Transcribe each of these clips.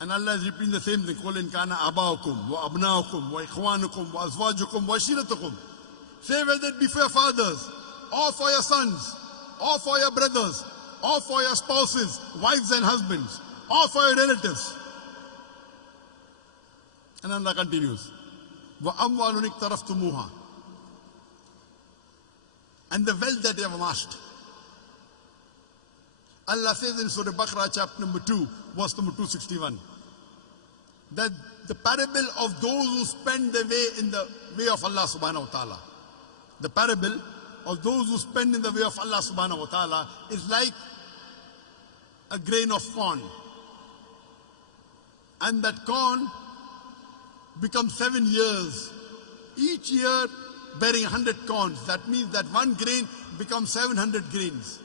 And Allah is repeating the same thing. قُلْ إِنْ كَانَ أَبَاؤُكُمْ وَأَبْنَاؤُكُمْ وَإِخْوَانُكُمْ وَأَزْوَاجُكُمْ وَعَشِيرَتُكُمْ. Say whether it be for your fathers, or for your sons, or for your brothers, or for your spouses, wives and husbands, or for your relatives. And Allah continues. وَأَمْوَالٌ اقْتَرَفْتُمُوهَا. And the wealth that you have amassed. Allah says in Surah Baqarah chapter number 2, verse number 261, that the parable of those who spend their way in the way of Allah subhanahu wa ta'ala. The parable of those who spend in the way of Allah subhanahu wa ta'ala is like a grain of corn. And that corn becomes 7 years. Each year bearing 100 corns. That means that one grain becomes 700 grains.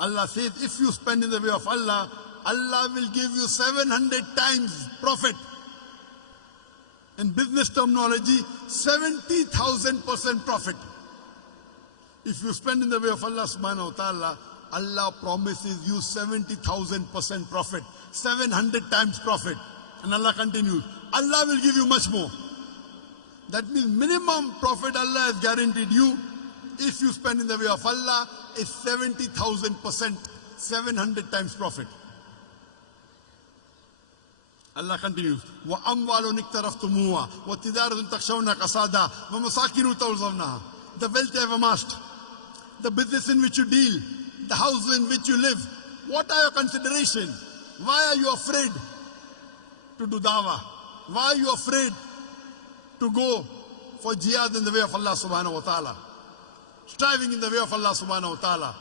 Allah says, if you spend in the way of Allah, Allah will give you 700 times profit. In business terminology, 70,000% profit. If you spend in the way of Allah subhanahu wa ta'ala, Allah promises you 70,000% profit, 700 times profit. And Allah continues, Allah will give you much more. That means minimum profit Allah has guaranteed you. If you spend in the way of Allah, is 70,000%, 700 times profit. Allah continues, وَأَمْوَالٌ اقْتَرَفْتُمُوهَا وَتِجَارَةٌ تَخْشَوْنَ كَسَادَهَا وَمَسَاكِنُ تَرْضَوْنَهَا. The wealth you have amassed, the business in which you deal, the house in which you live. What are your considerations? Why are you afraid to do dawah? Why are you afraid to go for jihad in the way of Allah subhanahu wa ta'ala? Striving in the way of Allah subhanahu wa ta'ala.